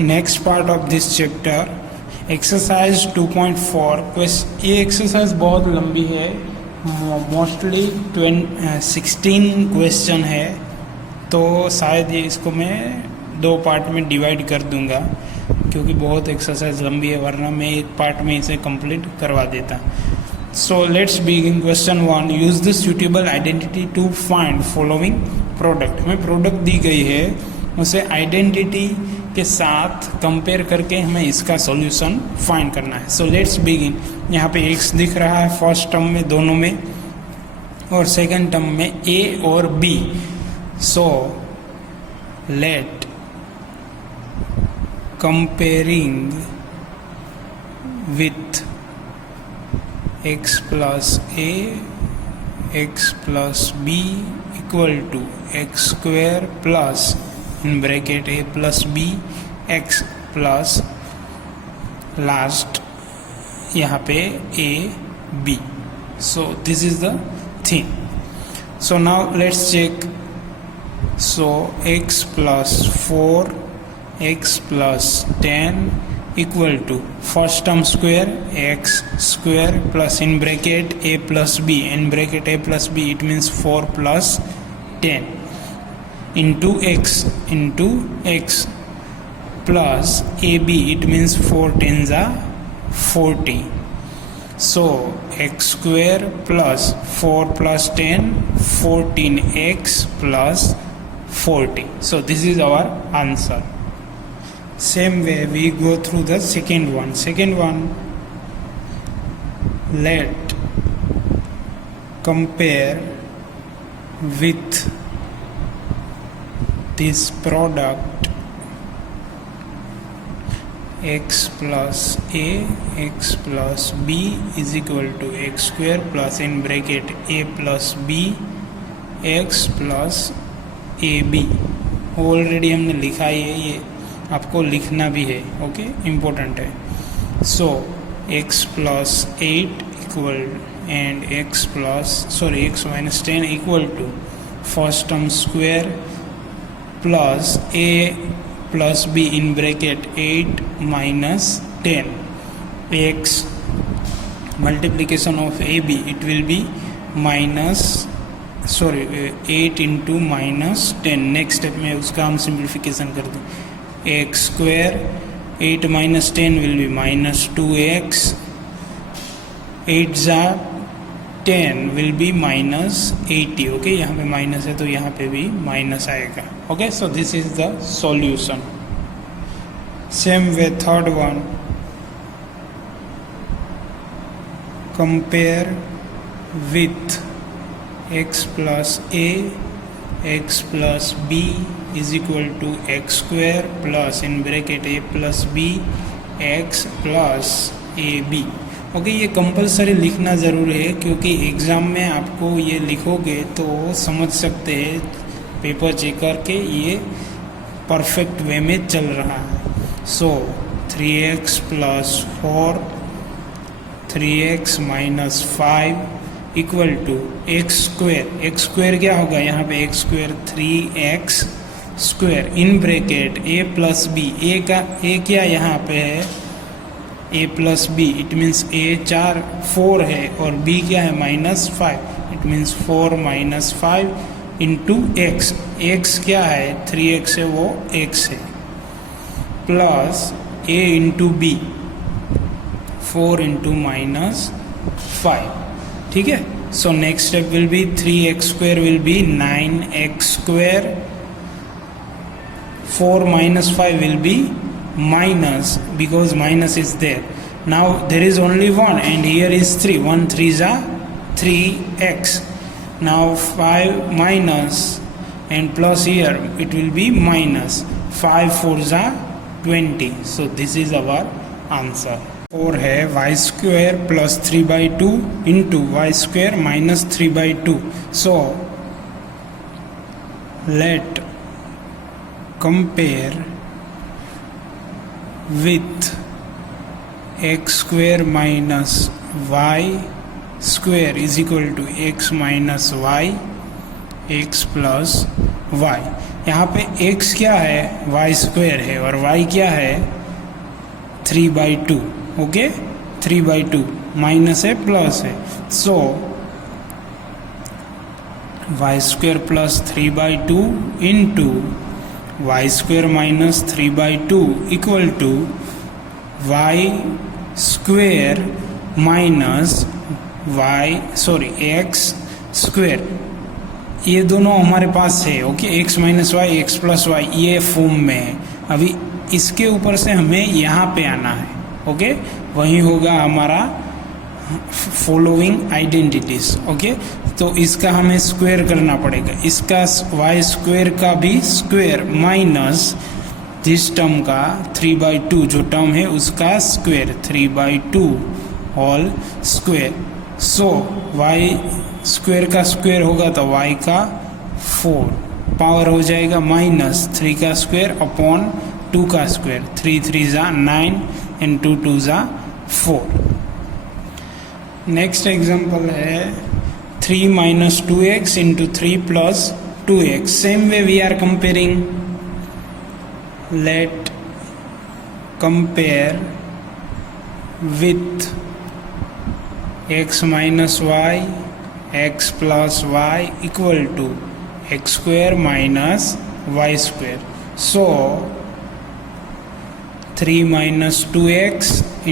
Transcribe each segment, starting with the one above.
Next part of this chapter exercise 2.4 ये exercise बहुत लंबी है, मोस्टली 16 क्वेश्चन है, तो शायद ये इसको मैं 2 पार्ट में डिवाइड कर दूंगा क्योंकि बहुत एक्सरसाइज लंबी है, वरना मैं एक पार्ट में इसे कंप्लीट करवा देता। So let's begin. Question 1, use the suitable identity to find following product. हमें प्रोडक्ट दी गई है, उसे आइडेंटिटी के साथ कंपेयर करके हमें इसका सॉल्यूशन फाइंड करना है। So let's begin. यहाँ पे x दिख रहा है फर्स्ट टर्म में दोनों में, और सेकंड टर्म में a और b। So let comparing with x plus a x plus b equal to X square plus in bracket a plus b x plus last यहाँ पे a b. So this is the thing. So now let's check. So x plus 4 x plus 10 equal to first term square x square plus in bracket a plus b, in bracket a plus b it means 4 plus 10 into x plus ab, it means 4 tens are 40. So x square plus 4 plus 10 14x plus 40. So this is our answer. Same way we go through the second one. Let compare with this product x plus a x plus b is equal to x square plus in bracket a plus b x plus ab. Already हमने लिखा है, ये आपको लिखना भी है, okay, important है। So x plus 8 equal and x minus 10 equal to first term square plus a plus b in bracket 8 minus 10 x multiplication of ab, it will be 8 into minus 10। Next step में उसका हम simplification कर दें। X square 8 minus 10 will be minus 2x, 8 जा 10 will be minus 80। Okay, यहाँ पे minus है तो यहाँ पे भी माइनस आएगा। Okay, so this is the solution. Same way third one, compare with x plus a x plus b is equal to X square plus in bracket a plus b x plus A B. Okay, ये compulsory लिखना ज़रूरी है क्योंकि exam में आपको ये लिखोगे तो समझ सकते हैं पेपर चेक करके ये परफेक्ट वे में चल रहा है। So 3x plus 4 3x minus 5 equal to X square क्या होगा यहाँ पे, X square 3x square in bracket a plus b, a क्या यहाँ पे है a plus B, it means a 4 है और b क्या है -5, it means 4 minus 5 into x क्या है 3x है वो x है, plus a into B 4 into -5। ठीक है, so next step will be 3x square will be 9x square, 4 minus 5 will be minus because minus is there. Now there is only 1 and here is 3. 1 3s are 3x. Now 5 minus and plus here it will be minus. 5 4s are 20. So this is our answer. 4 है y square plus 3/2 into y square minus 3/2. So let compare with x square minus y square is equal to x minus y x plus y। यहाँ पे x क्या है, Y square है, और y क्या है 3/2. Okay, 3/2 minus है plus है, so Y square plus 3/2 into Y square minus 3/2 equal to Y square minus X square. ये दोनों हमारे पास है. Okay, X minus Y, X plus Y, ये फॉर्म में है. अभी इसके ऊपर से हमें यहाँ पे आना है. ओके, वही होगा हमारा फॉलोइंग आइडेंटिटीज. ओके, तो इसका हमें स्क्वायर करना पड़ेगा. इसका वाई स्क्वायर का भी स्क्वायर माइनस दिस टर्म का 3/2 जो टर्म है उसका स्क्वायर, 3/2 होल स्क्वायर. सो वाई स्क्वायर का स्क्वायर होगा तो वाई का 4 पावर हो जाएगा माइनस 3 का स्क्वायर अपॉन 2 का स्क्वायर. 3 3 ज़ा 9 एंड 2 2 ज़ा 4. नेक्स्ट एग्जाम्पल है 3 minus 2x into 3 plus 2x. Same way we are comparing. Let compare with x minus y, x plus y equal to x square minus y square. So 3 minus 2x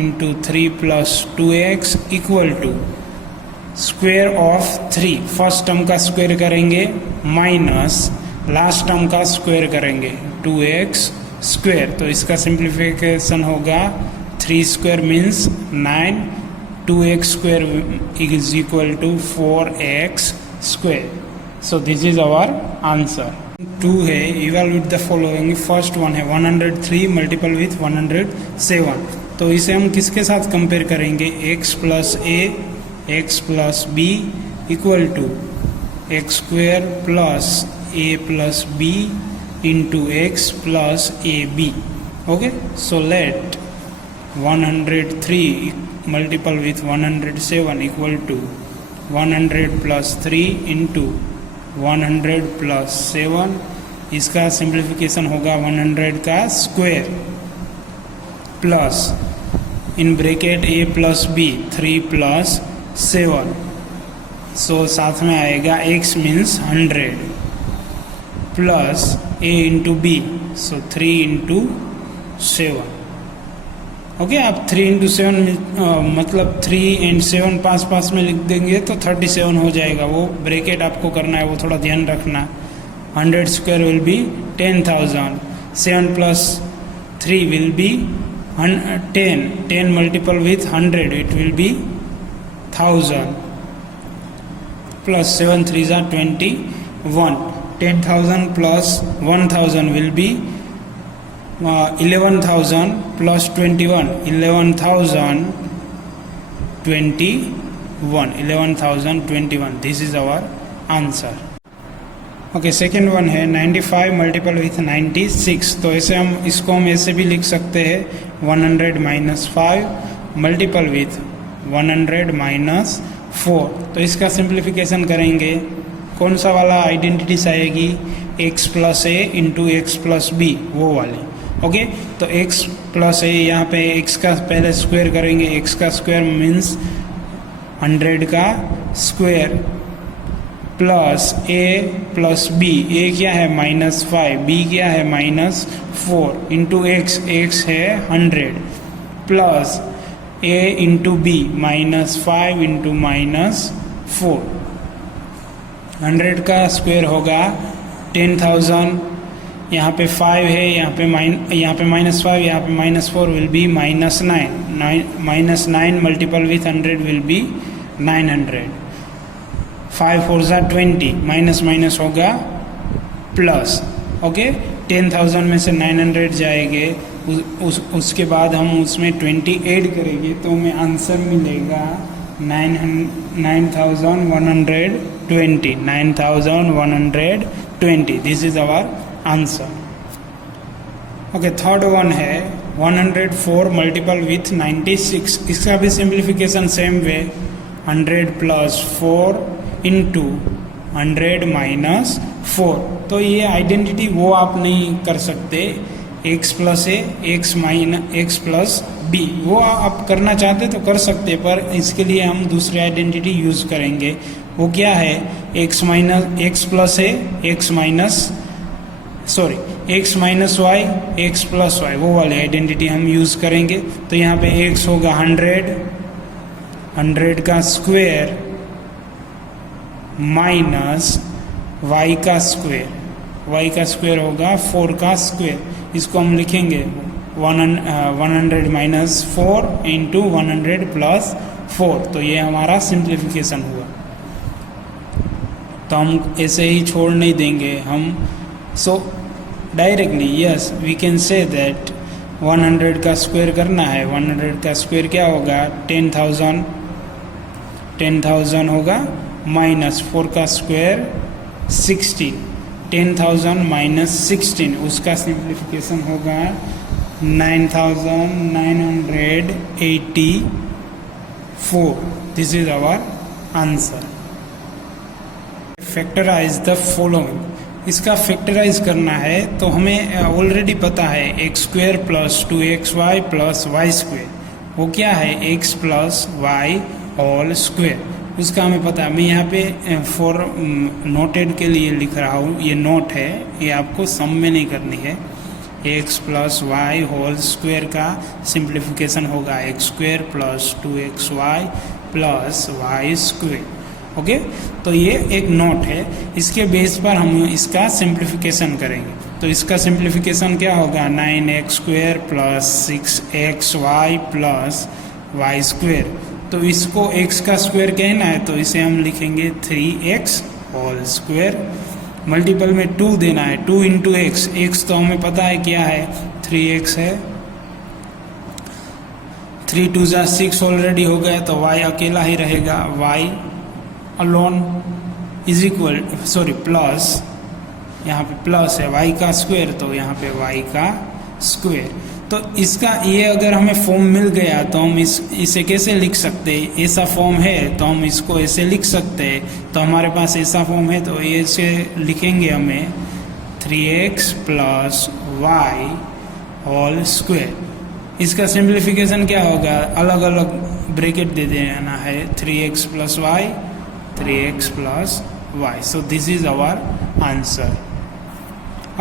into 3 plus 2x equal to square of 3. First term का square करेंगे minus last term का square करेंगे 2x square. तो इसका simplification होगा 3 square means 9, 2x square is equal to 4x square. So this is our answer. 2 है, evaluate the following. First one है 103 multiple with 107. तो इसे हम किसके साथ कंपेयर करेंगे, x plus a x plus B equal to x square plus a plus B into X plus A B. Okay, so let 103 multiple with 107 equal to 100 plus 3 into 100 plus 7. इसका simplification होगा 100 का square plus in bracket a plus B 3 plus 7. So साथ में आएगा x means 100 plus a into B, so 3 into 7. Okay, आप 3 into 7 मतलब 3 and 7 पास में लिख देंगे तो 37 हो जाएगा. वो ब्रैकेट आपको करना है, वो थोड़ा ध्यान रखना. 100 square will be 10,000. 7 plus 3 will be 10 multiple with 100 it will be 1000 plus 7 3 ज़ा 21. 10,000 plus 1,000 will be 11,000 plus 21, 11,021. This is our answer. Okay, second one है 95 मल्टीपल विथ 96. तो ऐसे हम ऐसे भी लिख सकते हैं 100 माइनस 5 मल्टीपल विथ 100 माइनस 4. तो इसका सिंप्लीफिकेशन करेंगे. कौन सा वाला आइडेंटिटीज आएगी, x प्लस ए इंटू एक्स प्लस बी, वो वाली. ओके, तो x प्लस ए, यहाँ पे x का पहले स्क्वायर करेंगे. x का स्क्वायर मीन्स 100 का square plus a plus b. a क्या है -5, b क्या है -4 इंटू x है 100 plus a into B -5 into -4. 100 का स्क्वायर होगा 10,000. यहाँ पे 5 है, यहाँ पे -5, यहाँ पे -4 will be -9 multiple with 100 will be 900. 5 4 ज़ा 20, माइनस होगा प्लस. ओके, 10,000 में से 900 जाएंगे, उसके बाद हम उसमें 20 ऐड करेंगे तो हमें आंसर मिलेगा 9,120. This is our answer. Okay, third one है 104 मल्टीपल विथ 96. इसका भी simplification same way 100 plus 4 into 100 minus 4। तो ये आइडेंटिटी वो आप नहीं कर सकते x plus A x plus B, वो आप करना चाहते तो कर सकते, पर इसके लिए हम दूसरी आइडेंटिटी यूज़ करेंगे। वो क्या है, X plus A X minus Y X plus Y, वो वाली आइडेंटिटी हम यूज़ करेंगे। तो यहाँ पे x होगा 100 का स्क्वायर माइनस y का स्क्वायर होगा 4 का स्क्वायर। इसको हम लिखेंगे 100 माइनस 4 इंटू 100 प्लस 4। तो ये हमारा सिंप्लीफिकेशन हुआ। तो हम ऐसे ही छोड़ नहीं देंगे हम। So directly yes we can say that 100 का स्क्वायर करना है। 100 का स्क्वायर क्या होगा, 10,000 होगा माइनस 4 का स्क्वायर 16, 10,000 माइनस 16, उसका सिंप्लीफिकेशन होगा 9,984। This is our answer. Factorize the following, इसका फैक्टराइज करना है तो हमें ऑलरेडी पता है x square plus 2xy plus Y square, वो क्या है x plus Y whole square, उसका हमें पता है। मैं यहाँ पे फॉर नोटेड के लिए लिख रहा हूँ, ये नोट है, ये आपको सम में नहीं करनी है। x plus Y whole square का सिंप्लीफिकेशन होगा X square plus 2xy plus Y square. Okay, तो ये एक नोट है, इसके बेस पर हम इसका सिंप्लीफिकेशन करेंगे। तो इसका सिंप्लीफिकेशन क्या होगा, 9x square plus 6xy plus Y square. तो इसको x का स्क्वायर कहना है तो इसे हम लिखेंगे 3x होल स्क्वायर। मल्टीपल में 2 देना है, 2 इंटू एक्स, एक्स तो हमें पता है क्या है, 3x है। 3 2 6 ऑलरेडी हो गया, तो y अकेला ही रहेगा, y alone is equal plus, यहाँ पे प्लस है y का स्क्वायर, तो यहाँ पे y का स्क्वायर। तो इसका ये अगर हमें फॉर्म मिल गया तो हम इसे कैसे लिख सकते हैं, ऐसा फॉर्म है तो हम इसको ऐसे लिख सकते हैं। तो हमारे पास ऐसा फॉर्म है तो ऐसे लिखेंगे हमें 3x plus Y whole square. इसका सिंप्लीफिकेशन क्या होगा, अलग अलग ब्रैकेट दे देना है, 3x plus Y 3x plus Y. So this is our answer.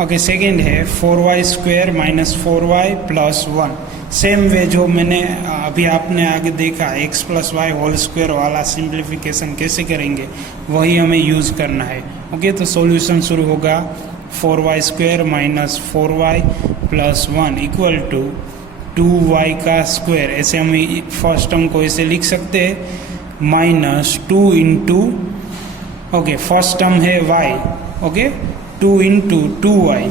Okay, second है 4y square minus 4y plus 1। Same way जो मैंने अभी आपने आगे देखा x plus Y whole square वाला सिंप्लीफिकेशन कैसे करेंगे वही हमें यूज़ करना है। ओके, तो सॉल्यूशन शुरू होगा 4y square minus 4y plus 1 equal to 2y का स्क्वायर। ऐसे हम फर्स्ट टर्म को ऐसे लिख सकते हैं, minus 2 into, okay first term है y, okay 2 into 2y,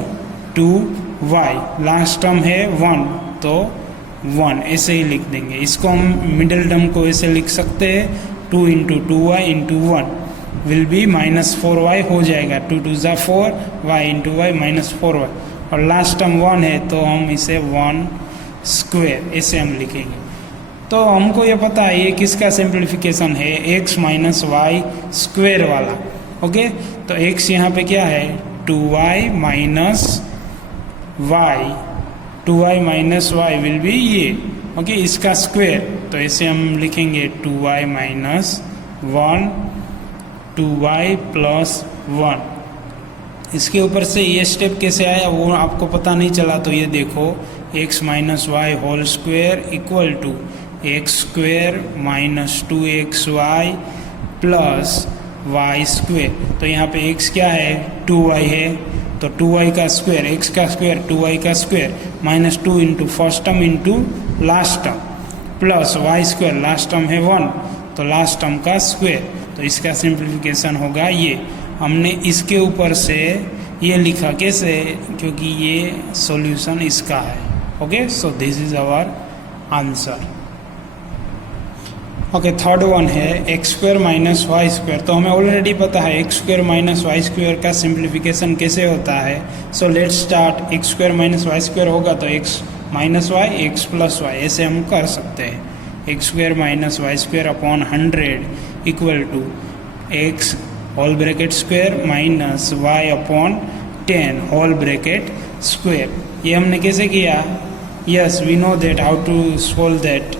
last term है 1 तो 1, ऐसे ही लिख देंगे। इसको हम मिडिल टर्म को ऐसे लिख सकते हैं, 2 into 2y into 1 will be minus 4y हो जाएगा, 2 2 4, y into Y minus 4y, और लास्ट टर्म 1 है तो हम इसे 1 स्क्वायर ऐसे हम लिखेंगे। तो हमको ये पता है ये किसका सिंप्लीफिकेशन है, x माइनस वाई स्क्वायर वाला। ओके, तो x यहाँ पे क्या है, 2y minus Y, 2y minus Y will be ये, ओके इसका स्क्वायर। तो ऐसे हम लिखेंगे 2y माइनस 1, 2y प्लस 1। इसके ऊपर से ये स्टेप कैसे आया वो आपको पता नहीं चला तो ये देखो, x minus Y whole square equal to x square minus 2xy plus Y square. तो यहाँ पे x क्या है, 2y है, तो 2y का स्क्वायर, x का स्क्वायर 2y का square, minus 2 into first term into last term, plus Y square, last term है 1 तो लास्ट टर्म का स्क्वायर। तो इसका सिंप्लीफिकेशन होगा ये। हमने इसके ऊपर से ये लिखा कैसे, क्योंकि ये सॉल्यूशन इसका है। Okay, so this is our answer. Okay, third one है x square minus Y square. तो हमें ऑलरेडी पता है x square minus Y square का सिंप्लीफिकेशन कैसे होता है। So let's start, X square minus Y square होगा तो X minus Y X plus Y ऐसे हम कर सकते हैं। X square minus Y square upon 100 equal to X whole bracket square minus Y upon 10 whole bracket square. ये हमने कैसे किया? Yes we know that how to solve that.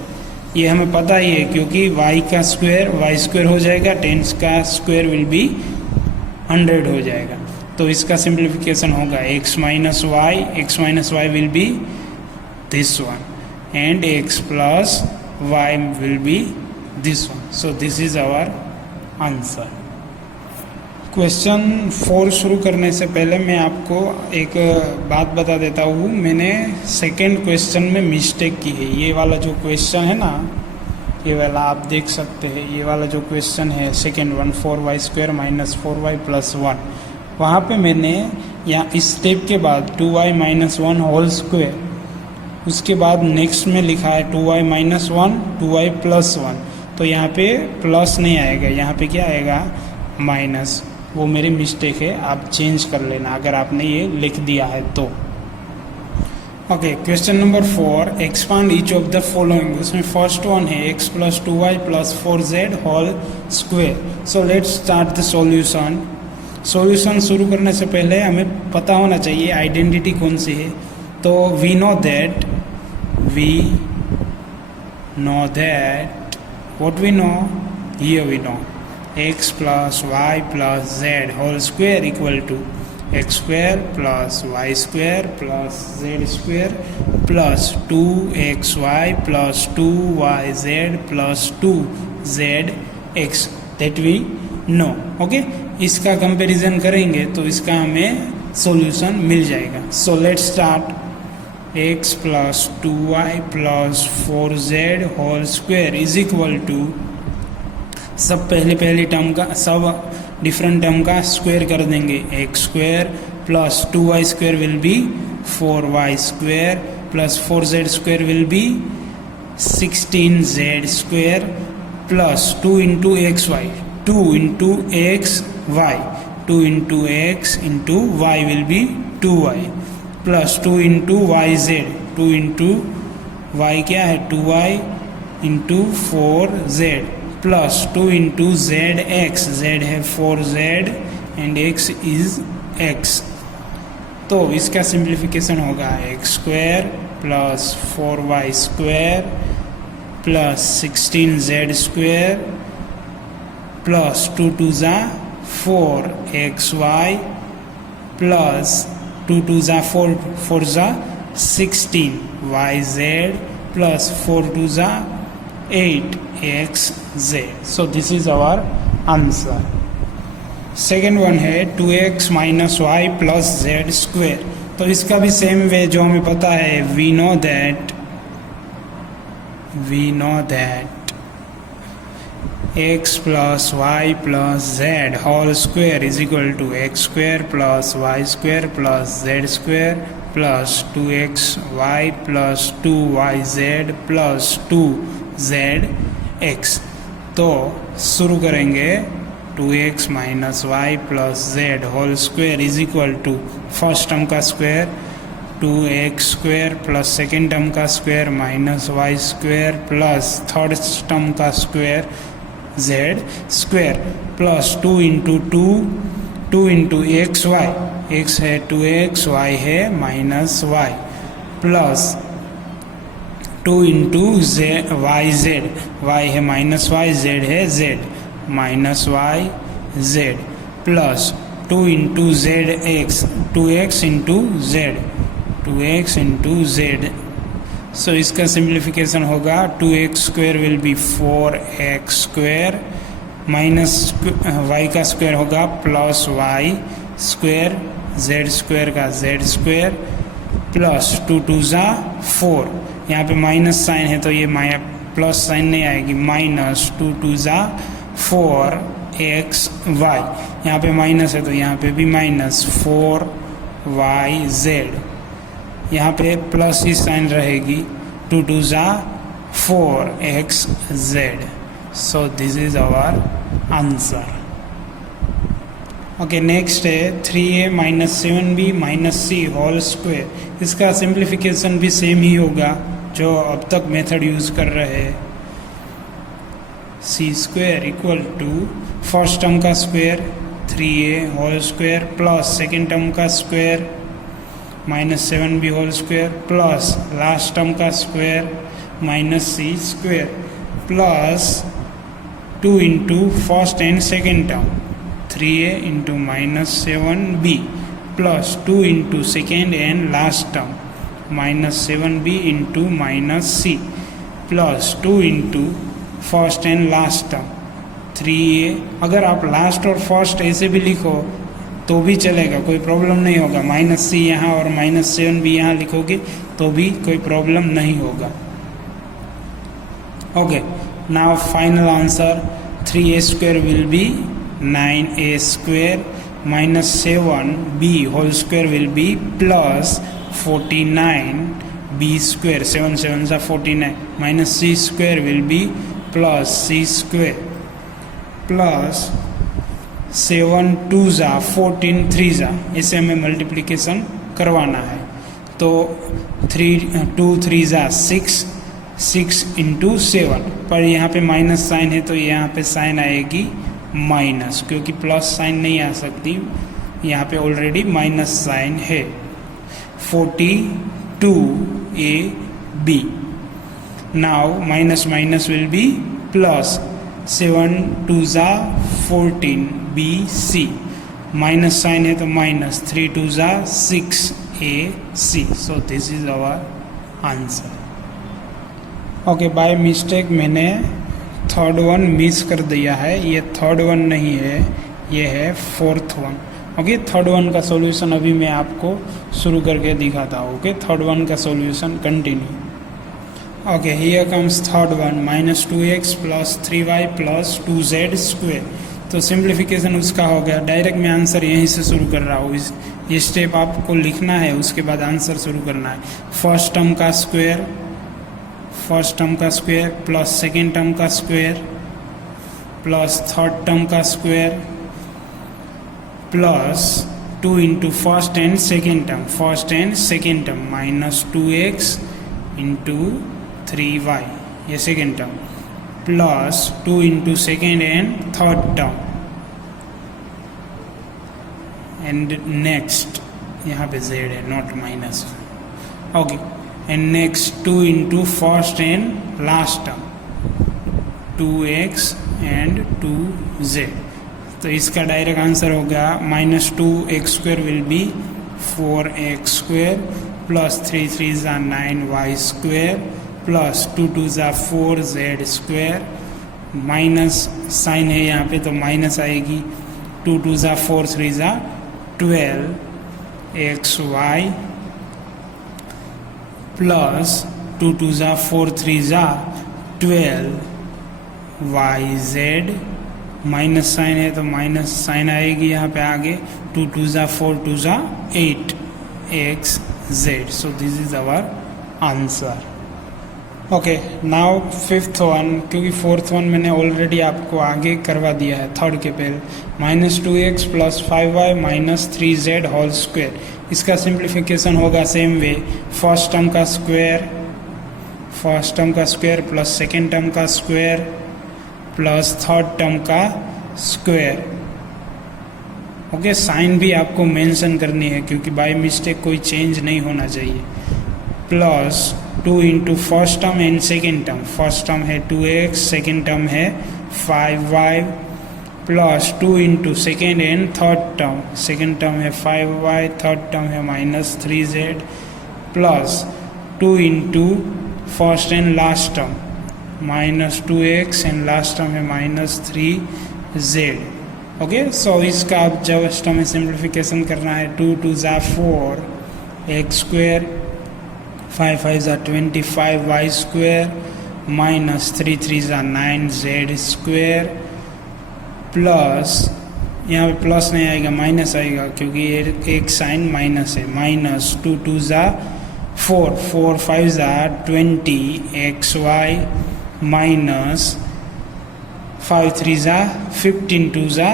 ये हमें पता ही है क्योंकि y का स्क्वायर वाई स्क्वायर हो जाएगा, 10 का स्क्वायर विल बी 100 हो जाएगा। तो इसका सिंप्लीफिकेशन होगा x minus Y will be this one and x plus y will be this one. So this is our answer. Question 4 शुरू करने से पहले मैं आपको एक बात बता देता हूँ। मैंने सेकंड क्वेश्चन में मिस्टेक की है। ये वाला जो क्वेश्चन है ना, ये वाला आप देख सकते हैं, ये वाला जो क्वेश्चन है second one 4y square minus 4y plus 1, वहाँ पे मैंने यहाँ इस स्टेप के बाद 2y माइनस 1 होल स्क्वायर, उसके बाद नेक्स्ट में लिखा है 2y माइनस 1 2y प्लस 1। तो यहाँ पे प्लस नहीं आएगा, यहाँ पे क्या आएगा? माइनस। वो मेरी मिस्टेक है, आप चेंज कर लेना अगर आपने ये लिख दिया है तो। Okay, question number 4, expand each of the following. उसमें फर्स्ट वन है x plus 2y plus 4z whole square. So let's start the solution. Solution शुरू करने से पहले हमें पता होना चाहिए आइडेंटिटी कौन सी है। तो we know that what we know, here we know x plus y plus z whole square equal to x square plus y square plus z square plus 2xy plus 2yz plus 2zx that we know। Okay, इसका comparison करेंगे तो इसका हमें solution मिल जाएगा। So let's start. x plus 2y plus 4z whole square is equal to, सब पहली term का, सब डिफरेंट टर्म का स्क्वायर कर देंगे। x square plus 2y square will be 4y square plus 4z square will be 16z square plus 2 into x y, 2 into x y, 2 into x into y will be 2y plus 2 into Y z, 2 into y क्या है 2y into 4z plus 2 into Z x, z है 4z and x is x। तो इसका simplification होगा x square plus 4y square plus 16z square plus 2 two ज़ा 4xy plus 2 two ज़ा 4 ज़ा 16yz plus 4 two ज़ा 8xz। So this is our answer. Second one है 2x minus y plus z square. तो इसका भी same way जो हमें पता है, we know that x plus y plus z whole square is equal to x square plus Y square plus z square plus 2xy plus 2yz plus 2zx। तो शुरू करेंगे 2x minus y plus z whole square is equal to first term का square 2x square plus second term का square minus Y square plus third term का square z square plus 2 into x Y, x है 2x, y है minus y plus 2 into Y Z, y है minus y, z है z minus y z plus 2 into Z X, 2x into z, 2x into z। So इसका simplification होगा 2x square will be 4x square minus y का square होगा plus y square, z square का z square plus 2 two ज़ा 4, यहाँ पे minus sign है तो ये प्लस साइन नहीं आएगी, माइनस 2 टू ज़ा 4xy, यहाँ पे माइनस है तो यहाँ पे भी माइनस 4yz, यहाँ पे प्लस ही साइन रहेगी 2 टू ज़ा 4xz। So this is our answer. Okay, next है 3a minus 7b minus c whole square. इसका सिंप्लीफिकेशन भी सेम ही होगा जो अब तक मेथड यूज़ कर रहे हैं। c square equal to first term का square 3a whole square plus second term का square minus 7b whole square plus last term का square minus c square plus 2 into first and second term 3a into minus 7b plus 2 into second and last term minus 7b into minus c plus 2 into first and last term 3a। अगर आप last और first ऐसे भी लिखो तो भी चलेगा, कोई प्रॉब्लम नहीं होगा। माइनस c यहाँ और माइनस 7b यहाँ लिखोगे तो भी कोई प्रॉब्लम नहीं होगा। Okay, now final answer 3a square will be 9a square minus 7b whole square will be plus 49b square 7 7 सा 49 minus c square will be plus c square plus 7 2 ज़ा 14 3 ज़ा, इसे हमें मल्टीप्लिकेशन करवाना है। तो 2 3 ज़ा 6 6 इंटू 7, पर यहाँ पे माइनस साइन है तो यहाँ पे साइन आएगी माइनस, क्योंकि प्लस साइन नहीं आ सकती, यहाँ पे ऑलरेडी माइनस साइन है। 42ab, now minus minus will be plus 7 2 ज़ा 14bc, माइनस साइन है तो माइनस 3 2 ज़ा 6ac। So this is our answer. Okay, by mistake मैंने थर्ड वन मिस कर दिया है, ये थर्ड वन नहीं है, ये है fourth one. Okay, third one का सॉल्यूशन अभी मैं आपको शुरू करके दिखाता हूँ। ओके, थर्ड वन का solution continue. Okay, here comes third one, minus 2x plus 3y plus 2z square. तो सिंप्लीफिकेशन उसका हो गया। डायरेक्ट मैं आंसर यहीं से शुरू कर रहा हूँ, ये स्टेप आपको लिखना है, उसके बाद आंसर शुरू करना है। फर्स्ट टर्म का स्क्वायर प्लस सेकेंड टर्म का स्क्वायर प्लस थर्ड टर्म का square plus 2 into first and second term minus 2x into 3y, ये second term plus 2 into second and third term and next, यहाँ पे z है not minus. Okay, and next 2 into first and last term 2x and 2z। तो इसका direct answer होगा minus 2x square will be 4x square plus 3 3 ज़ा 9y square plus 2 2 ज़ा 4z square, minus sign है यहाँ पे तो माइनस आएगी, 2 2 ज़ा 4 3 ज़ा 12xy प्लस 2 2 ज़ा 4 3 ज़ा 12yz, माइनस साइन है तो माइनस साइन आएगी यहाँ पे आगे, 2 2 ज़ा 4 2 ज़ा 8xz। So this is our answer. Okay, now fifth one, क्योंकि फोर्थ वन मैंने ऑलरेडी आपको आगे करवा दिया है थर्ड के पहले। Minus 2x plus 5y minus 3z whole square, इसका सिंप्लीफिकेशन होगा सेम वे, फर्स्ट टर्म का स्क्वायर प्लस सेकेंड टर्म का स्क्वायर प्लस थर्ड टर्म का स्क्वायर। ओके, साइन भी आपको मेंशन करनी है क्योंकि बाय मिस्टेक कोई चेंज नहीं होना चाहिए। Plus 2 into first term and second term, first term है 2x, सेकेंड टर्म है 5y plus 2 into second and third term, second term है 5y, थर्ड टर्म है minus 3z plus 2 into first and last term minus 2x and last term है minus 3z। Okay, सो इसका अब just हमें simplification करना है। 2 2 ज़ा 4x स्क्वायर 5 5 ज़ा 25y स्क्वायर माइनस 3 3 ज़ा 9z स्क्वायर प्लस, यहाँ पे प्लस नहीं आएगा माइनस आएगा क्योंकि एक साइन माइनस है, माइनस 2 2 ज़ा 4 4 5 ज़ा 20xy माइनस 5 3 ज़ा 15 2 ज़ा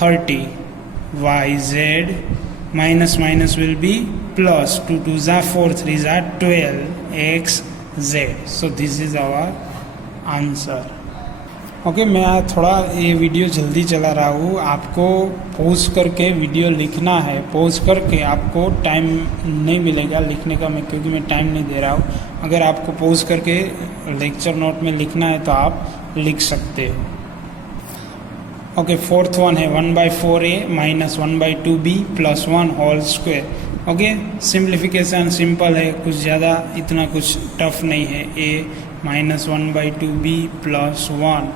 30yz minus minus will be plus 2 2 ज़ा 4 3 ज़ा 12xz। So this is our answer. Okay, मैं थोड़ा ये वीडियो जल्दी चला रहा हूँ, आपको पॉज करके वीडियो लिखना है। पॉज करके आपको टाइम नहीं मिलेगा लिखने का, मैं क्योंकि मैं टाइम नहीं दे रहा हूँ। अगर आपको पॉज करके लेक्चर नोट में लिखना है तो आप लिख सकते हो। ओके, फोर्थ वन है 1/4a minus 1/2b plus 1 whole square. Okay, simplification simple है, कुछ ज़्यादा इतना कुछ टफ नहीं है। a minus 1/2b plus 1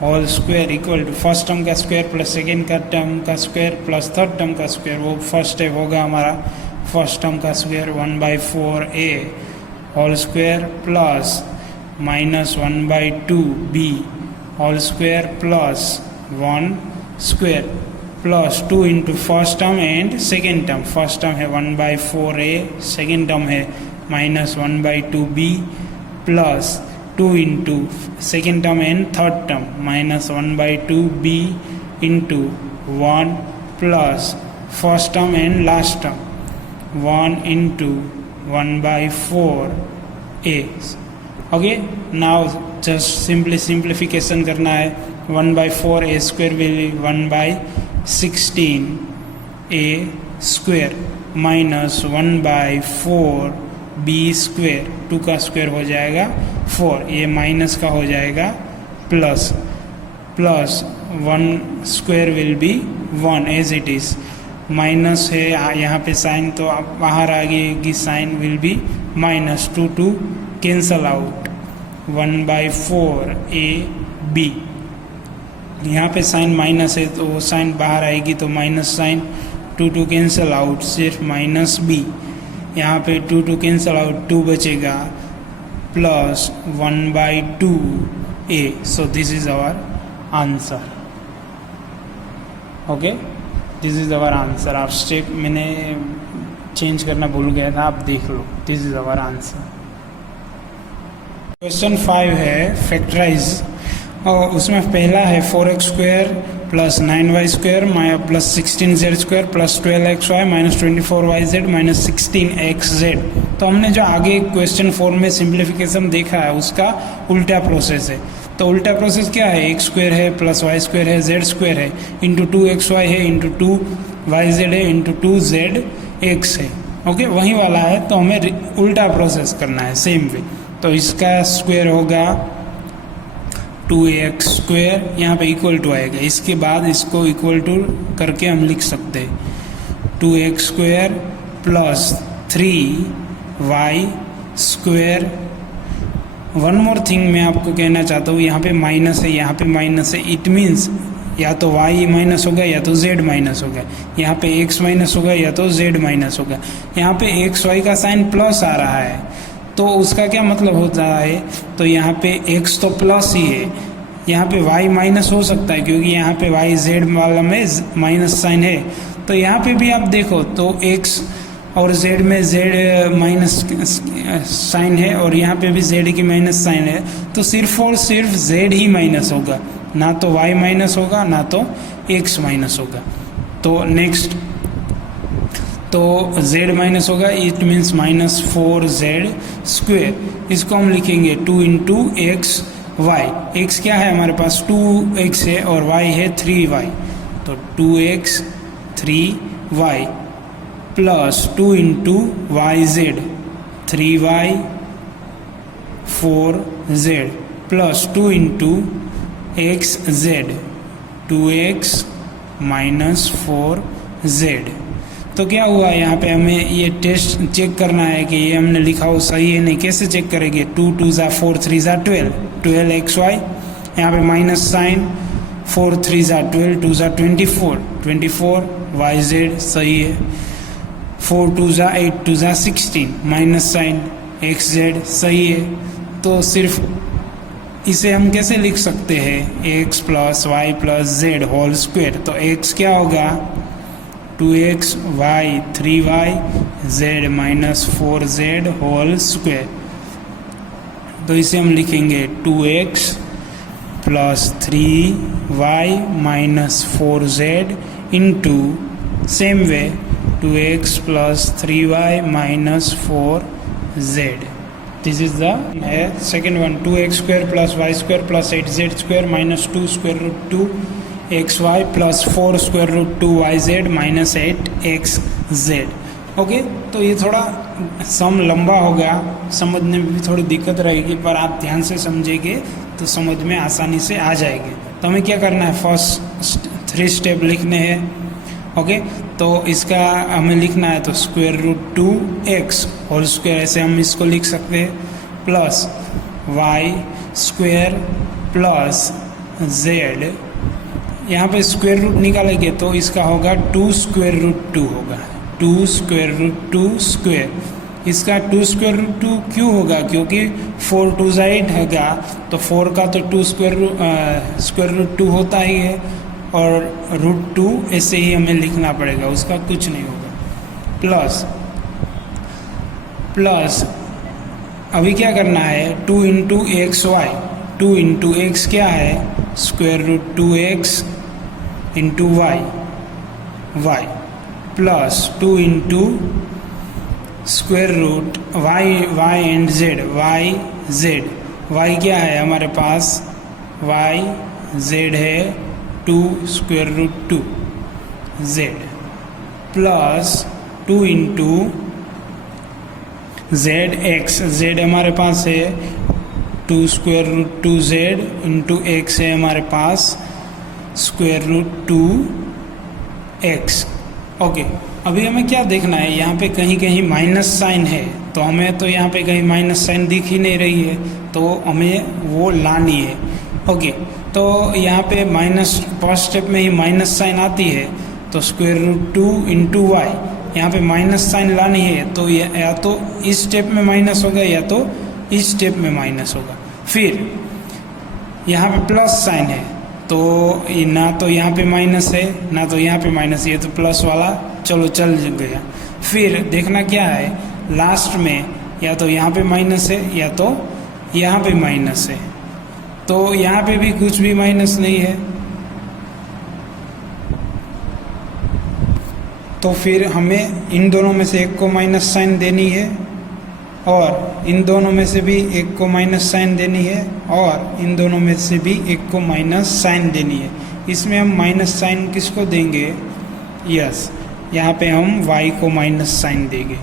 whole square equal to first term का स्क्वायर प्लस सेकेंड का टर्म का स्क्वायर प्लस थर्ड टर्म का स्क्वायर। वो फर्स्ट स्टेप होगा हमारा, फर्स्ट टर्म का square 1/4a whole square plus minus 1/2b whole square plus 1 square plus 2 into first term and second term. First term है 1/4a, second term है minus 1/2b plus 2 into second term and third term minus 1/2b into 1 plus first term and last term 1 into 1/4a। Okay, now just simply simplification करना है। 1/4a square will B 1/16a square minus 1/4b square, 2 का square हो जाएगा 4, ये minus का हो जाएगा plus 1 square will be 1 as it is. Minus है यहाँ पे साइन, तो आप बाहर आ गई sign will be minus, 2 cancel out 1/4ab। यहाँ पे साइन माइनस है तो वो साइन बाहर आएगी तो माइनस साइन, 2 कैंसल आउट, सिर्फ माइनस b। यहाँ पे 2 कैंसल आउट, 2 बचेगा plus 1/2a। So this is our answer. Okay, this is our answer. आप स्टेप मैंने चेंज करना भूल गया था, आप देख लो, this is our answer. Question 5 है फैक्टराइज, और उसमें पहला है 4x square plus 9y square plus 16z square plus 12xy minus 24yz minus 16xz। तो हमने जो आगे क्वेश्चन 4 में सिंप्लीफिकेशन देखा है उसका उल्टा प्रोसेस है। तो उल्टा प्रोसेस क्या है, x स्क्वायर है प्लस y स्क्वायर है z स्क्वायर है इंटू 2xy है इंटू 2yz है इंटू 2zx है। ओके, वही वाला है, तो हमें उल्टा प्रोसेस करना है सेम वे। तो इसका स्क्वायर होगा 2x स्क्वायर, यहाँ पे इक्वल टू आएगा, इसके बाद इसको इक्वल टू करके हम लिख सकते हैं 2x square plus 3y square. One more thing मैं आपको कहना चाहता हूँ, यहाँ पे माइनस है, यहाँ पे माइनस है, इट मीन्स या तो y माइनस होगा या तो z माइनस होगा। यहाँ पे x माइनस होगा या तो z माइनस होगा। यहाँ पे x y का साइन प्लस आ रहा है, तो उसका क्या मतलब होता है, तो यहाँ पे x तो प्लस ही है, यहाँ पे y माइनस हो सकता है क्योंकि यहाँ पे y z वाला में माइनस साइन है। तो यहाँ पे भी आप देखो तो x और z में z माइनस साइन है और यहाँ पे भी z की माइनस साइन है, तो सिर्फ और सिर्फ z ही माइनस होगा, ना तो y माइनस होगा ना तो x माइनस होगा। तो नेक्स्ट, तो z माइनस होगा, it means minus 4z square. इसको हम लिखेंगे 2 इंटू एक्स वाई। एक्स क्या है हमारे पास, 2x है और y है 3y, तो 2x 3y plus 2 into yz 3y 4z plus 2 into xz 2x minus 4z। तो क्या हुआ, यहाँ पे हमें ये टेस्ट चेक करना है कि ये हमने लिखा हो सही है नहीं। कैसे चेक करेंगे, 2 2 ज़ा 4 3 ज़ा 12xy, यहाँ पे माइनस साइन, 4 3 ज़ा 12 2 ज़ा 24 yz सही है, 4 2 ज़ा 8 2 ज़ा 16 माइनस साइन xz सही है। तो सिर्फ इसे हम कैसे लिख सकते हैं, x plus y plus z whole square. तो x क्या होगा 2x y 3y z minus 4z whole square. तो इसे हम लिखेंगे 2x plus 3y minus 4z into same way 2x plus 3y minus 4z। This is the second one 2x square plus Y square plus 8z square minus 2 square root 2 xy plus 4 square root 2 yz minus 8xz। Okay, तो ये थोड़ा सम लंबा हो गया, समझने में भी थोड़ी दिक्कत रहेगी, पर आप ध्यान से समझेंगे तो समझ में आसानी से आ जाएंगे। तो हमें क्या करना है, फर्स्ट 3 स्टेप लिखने हैं। ओके, तो इसका हमें लिखना है तो square root 2x whole square, ऐसे हम इसको लिख सकते हैं, plus Y square plus z, यहाँ पे स्क्वायर रूट निकालेंगे तो इसका होगा 2 स्क्वायर रूट 2 होगा, 2 स्क्वायर रूट 2 स्क्वायर। इसका 2 स्क्वायर रूट 2 क्यों होगा, क्योंकि 4 2 8 होगा, तो 4 का तो 2 स्क्वायर रूट 2 होता ही है, और रूट 2 ऐसे ही हमें लिखना पड़ेगा, उसका कुछ नहीं होगा। प्लस अभी क्या करना है, 2 into x y, 2 into x क्या है, square root 2x into y, plus 2 into square root y and z, y क्या है हमारे पास, जेड है 2 square root 2 z, plus 2 into Z x, z हमारे पास है 2 square root 2 z into x है हमारे पास स्क्वायर रूट 2 एक्स। ओके, अभी हमें क्या देखना है, यहाँ पे कहीं कहीं माइनस साइन है, तो हमें तो यहाँ पे कहीं माइनस साइन दिख ही नहीं रही है, तो हमें वो लानी है। ओके, तो यहाँ पे माइनस फर्स्ट स्टेप में ही माइनस साइन आती है, तो स्क्वायर रूट 2 इंटू वाई, यहाँ पे माइनस साइन लानी है, तो या तो इस स्टेप में माइनस होगा या तो इस स्टेप में माइनस होगा। फिर यहाँ पे प्लस साइन है, तो ना तो यहाँ पे माइनस है ना तो यहाँ पे माइनस, ये तो प्लस वाला चलो चल गया। फिर देखना क्या है, लास्ट में या तो यहाँ पे माइनस है या तो यहाँ पे माइनस है, तो यहाँ पे भी कुछ भी माइनस नहीं है, तो फिर हमें इन दोनों में से एक को माइनस साइन देनी है, और इन दोनों में से भी एक को माइनस साइन देनी है, और इन दोनों में से भी एक को माइनस साइन देनी है। इसमें हम माइनस साइन किसको देंगे, यस, यहाँ पे हम y को माइनस साइन देंगे।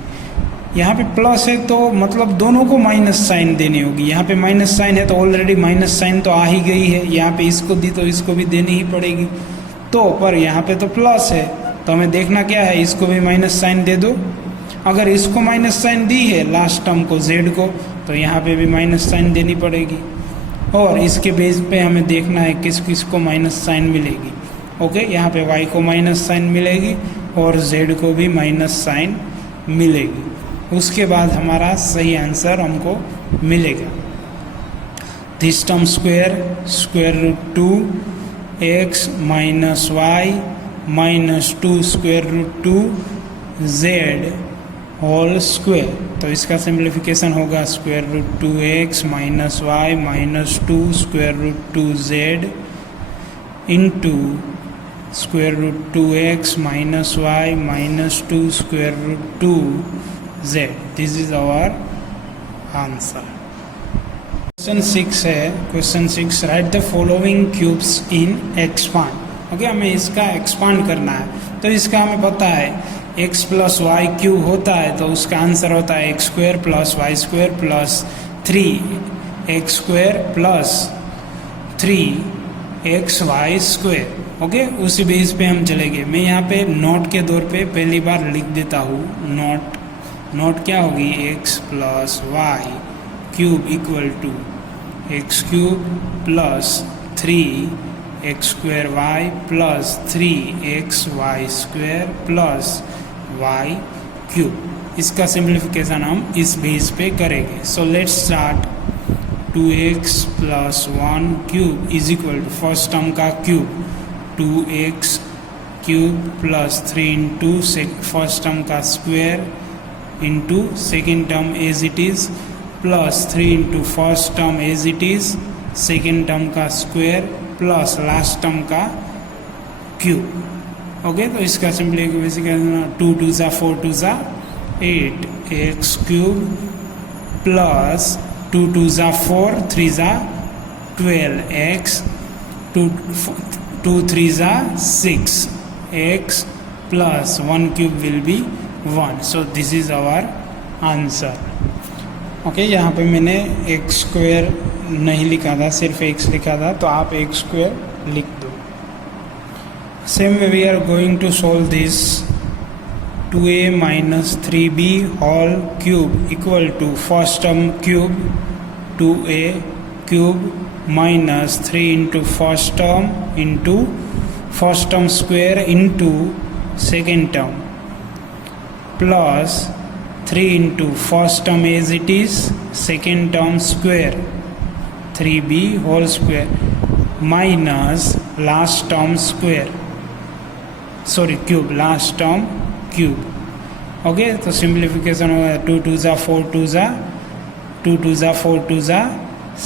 यहाँ पे प्लस है तो मतलब दोनों को माइनस साइन देनी होगी, यहाँ पे माइनस साइन है तो ऑलरेडी माइनस साइन तो आ ही गई है, यहाँ पे इसको दी तो इसको भी देनी ही पड़ेगी, तो पर यहाँ पे तो प्लस है, तो हमें देखना क्या है, इसको भी माइनस साइन दे दो। अगर इसको माइनस साइन दी है लास्ट टर्म को z को, तो यहाँ पे भी माइनस साइन देनी पड़ेगी, और इसके बेस पे हमें देखना है किस किस को माइनस साइन मिलेगी। ओके, यहाँ पे y को माइनस साइन मिलेगी और z को भी माइनस साइन मिलेगी, उसके बाद हमारा सही आंसर हमको मिलेगा। This term square root 2x minus y minus 2 square root 2 z whole square, तो इसका सिंप्लीफिकेशन होगा square root 2x minus y minus 2 square root 2 z into square root 2x minus y minus 2 square root 2 z. This is our answer. Question 6 है, question 6, write the following cubes in expand. Okay, हमें इसका expand करना है, तो इसका हमें पता है x प्लस वाई क्यूब होता है, तो उसका आंसर होता है x square plus Y square plus 3x square plus 3x Y square. Okay, उसी बेस पे हम चलेंगे। मैं यहाँ पे नोट के दौर पे पहली बार लिख देता हूँ, नोट क्या होगी, x plus Y cube equal to X cube plus 3x square Y plus 3x Y square plus Y cube. इसका सिंप्लीफिकेशन हम इस बेस पे करेंगे। So let's start. 2x plus 1 cube is equal to first term का cube 2x cube plus 3 into first term का square into second term as it is plus 3 into first term as it is second term का square plus last term का cube. Okay, तो इसका simplification 2 2 4 2 8 x cube plus 2 2 ज़ा 4 3 ज़ा 12 x 2 3 ज़ा 6 x plus 1 cube will be 1. So this is our answer. Okay यहाँ पे मैंने एक्स स्क्वायर नहीं लिखा था, सिर्फ एक्स लिखा था, तो आप एक्स स्क्वायर लिख दो. Same way we are going to solve this 2a minus 3b whole cube equal to first term cube 2a cube minus 3 into first term square into second term plus 3 into first term as it is, second term square 3b whole square minus last term square, sorry cube, last term cube. Okay तो simplification होगा 2 2 ज़ा 4 2 ज़ा 2 2 ज़ा 4 2 ज़ा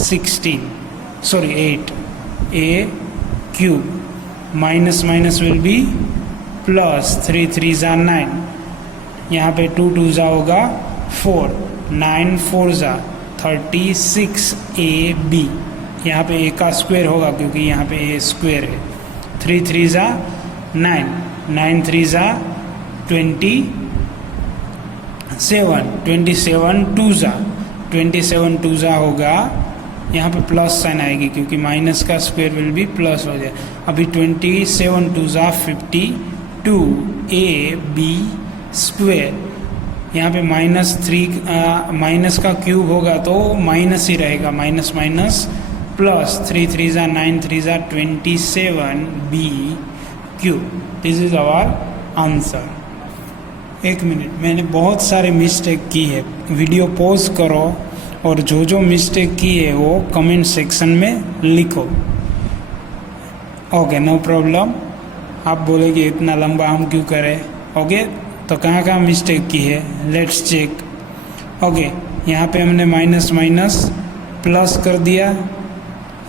16, sorry 8 a cube minus minus will be plus 3 3 ज़ा 9, यहाँ पे 2 2 ज़ा होगा 4 9 4 ज़ा 36 ab, यहाँ पे a का स्क्वायर होगा क्योंकि यहाँ पे a स्क्वायर है. 3 3 ज़ा 9 9 3 ज़ा 27 27 2 ज़ा 27 2 ज़ा होगा, यहाँ पे प्लस साइन आएगी क्योंकि माइनस का स्क्वायर विल भी प्लस हो जाए. अभी 27 2 ज़ा 52 a b स्क्वायर, यहाँ पे माइनस का क्यूब होगा तो माइनस ही रहेगा, माइनस माइनस प्लस 3 3 ज़ा 9 3 ज़ा 27 b cube. This is our answer. एक मिनट, मैंने बहुत सारे मिस्टेक की है, वीडियो पॉज करो और जो जो मिस्टेक की है वो कमेंट सेक्शन में लिखो. Okay no problem. आप बोलेंगे इतना लंबा हम क्यों करें. ओके तो कहाँ कहाँ मिस्टेक की है लेट्स चेक. ओके यहाँ पे हमने माइनस माइनस प्लस कर दिया,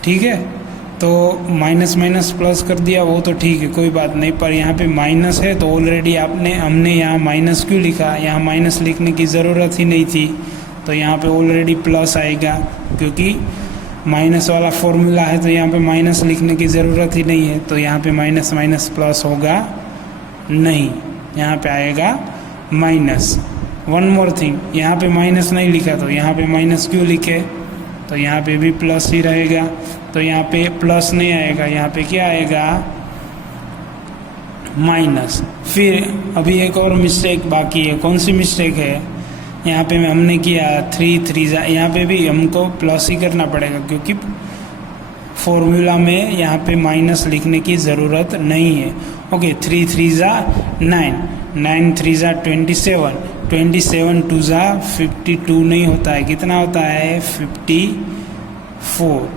ठीक है, तो माइनस माइनस प्लस कर दिया वो तो ठीक है कोई बात नहीं, पर यहाँ पे माइनस है तो ऑलरेडी हमने यहाँ माइनस क्यों लिखा, यहाँ माइनस लिखने की ज़रूरत ही नहीं थी, तो यहाँ पे ऑलरेडी प्लस आएगा क्योंकि माइनस वाला फॉर्मूला है, तो यहाँ पे माइनस लिखने की ज़रूरत ही नहीं है, तो यहाँ पे माइनस माइनस प्लस होगा नहीं, यहाँ पे आएगा माइनस. वन मोर थिंग, यहाँ पे माइनस नहीं लिखा तो यहाँ पे माइनस क्यों लिखे, तो यहाँ पे भी प्लस ही रहेगा, तो यहाँ पे प्लस नहीं आएगा, यहाँ पे क्या आएगा माइनस. फिर अभी एक और मिस्टेक बाकी है. कौन सी मिस्टेक है, यहाँ पे हमने किया 3 3 ज़ा, यहाँ पे भी हमको प्लस ही करना पड़ेगा क्योंकि फॉर्मूला में यहाँ पे माइनस लिखने की ज़रूरत नहीं है. ओके 3 3 ज़ा 9 9 3 ज़ा 27 27 2 ज़ा 52 नहीं होता है, कितना होता है 54.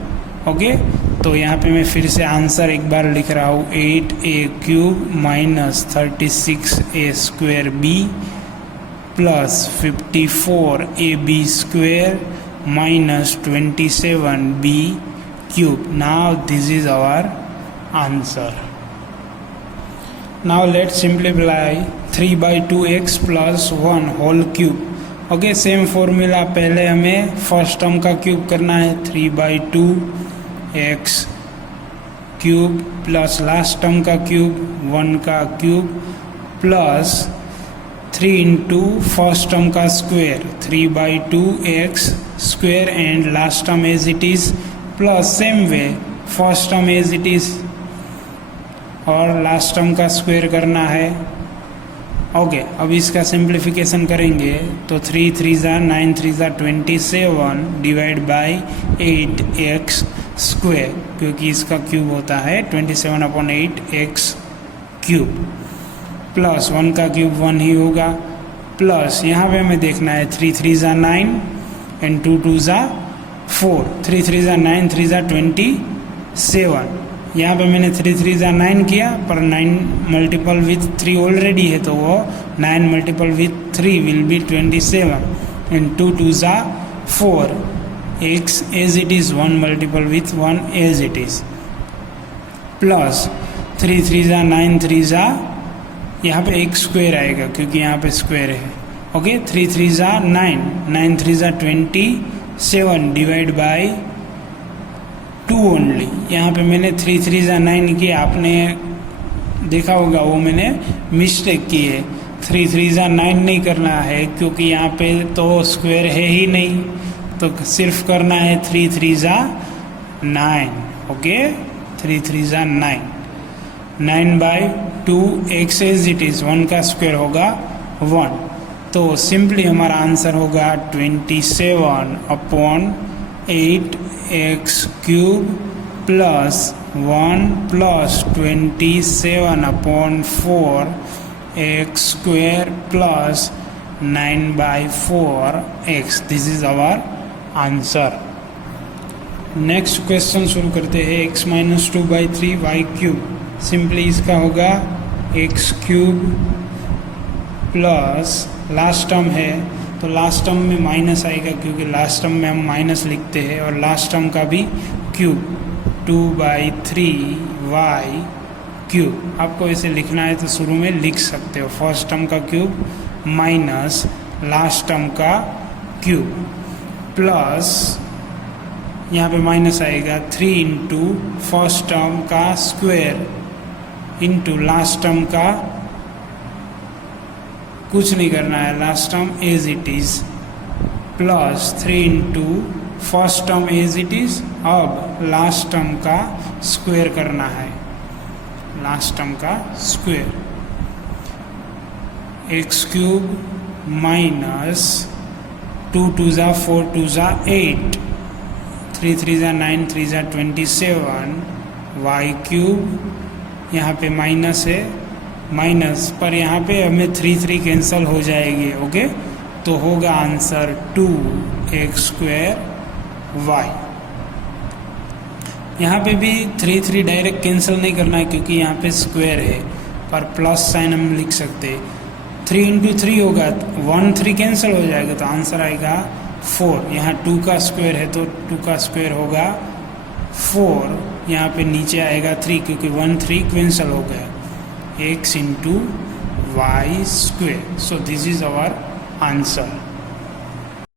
ओके तो यहाँ पे मैं फिर से आंसर एक बार लिख रहा हूँ 8a cube minus 36 a square b plus 54 ab square minus 27 b cube. Now this is our answer. Now let's simplify 3/2x plus 1 whole cube. Okay same formula, पहले हमें फर्स्ट टर्म का क्यूब करना है 3/2x cube plus last term का cube 1 का cube plus 3 into first term का square 3/2x square and last term as it is plus same way first term as it is और last term का square करना है. Okay अब इसका simplification करेंगे तो 3 3 ज़ा 9 3 ज़ा 27 डिवाइड बाई 8x स्क्वायर, क्योंकि इसका क्यूब होता है 27/8x क्यूब प्लस 1 का क्यूब 1 ही होगा प्लस यहाँ पे हमें देखना है 3 3 ज़ा 9 एंड 2 2 ज़ा 4 3 3 ज़ा 9 3 ज़ा 27. यहाँ पे मैंने 3 3 ज़ा 9 किया पर 9 मल्टीपल विथ 3 ऑलरेडी है तो वो 9 multiple with 3 will be 27 and 2 2 ज़ा 4 x as it is 1 multiple with 1 as it is plus 3 3 ज़ा 9 3 ज़ा यहाँ पे एक स्क्वायर आएगा क्योंकि यहाँ पे स्क्वायर है ओके 3 3 ज़ा 9, 9 3 ज़ा 27 डिवाइड बाय 2 ओनली। यहाँ पे मैंने 3 3 ज़ा 9 की, आपने देखा होगा वो मैंने मिस्टेक की है। 3 3 ज़ा 9 नहीं करना है क्योंकि यहाँ पे तो स्क्वायर है ही नहीं, तो सिर्फ करना है 3 3 ज़ा 9। ओके 3 3 ज़ा 9, 9 by 2 x as it is, 1 का स्क्वायर होगा 1, तो सिंपली हमारा आंसर होगा 27/8 x cube plus 1 plus 27/4 x square plus 9/4 x। This is our answer. Next question शुरू करते हैं। x minus 2/3 y cube, simply इसका होगा x cube plus last term है तो लास्ट टर्म में माइनस आएगा क्योंकि लास्ट टर्म में हम माइनस लिखते हैं, और लास्ट टर्म का भी क्यूब 2/3y क्यूब। आपको ऐसे लिखना है तो शुरू में लिख सकते हो, फर्स्ट टर्म का क्यूब माइनस लास्ट टर्म का क्यूब प्लस यहाँ पे माइनस आएगा 3 इंटू फर्स्ट टर्म का स्क्वायर इंटू लास्ट टर्म का कुछ नहीं करना है, last term as it is, plus 3 into first term as it is. अब लास्ट टर्म का स्क्वायर करना है, लास्ट टर्म का स्क्वायर, एक्स क्यूब माइनस 2 2 ज़ा 4 2 ज़ा 8, 3 3 ज़ा 9 3 ज़ा 27 वाई क्यूब। यहाँ पे माइनस है, माइनस पर यहाँ पे हमें 3 3 कैंसिल हो जाएगी। ओके तो होगा आंसर 2x स्क्वायर y। यहाँ पे भी 3 3 डायरेक्ट कैंसिल नहीं करना है क्योंकि यहाँ पे स्क्वायर है, पर प्लस साइन हम लिख सकते हैं। 3 इंटू 3 होगा, 1 3 कैंसिल हो जाएगा तो आंसर आएगा 4। यहाँ 2 का स्क्वायर है तो 2 का स्क्वायर होगा 4, यहाँ पे नीचे आएगा 3 क्योंकि 1 3 कैंसिल हो गया, x into y square. So this is our answer.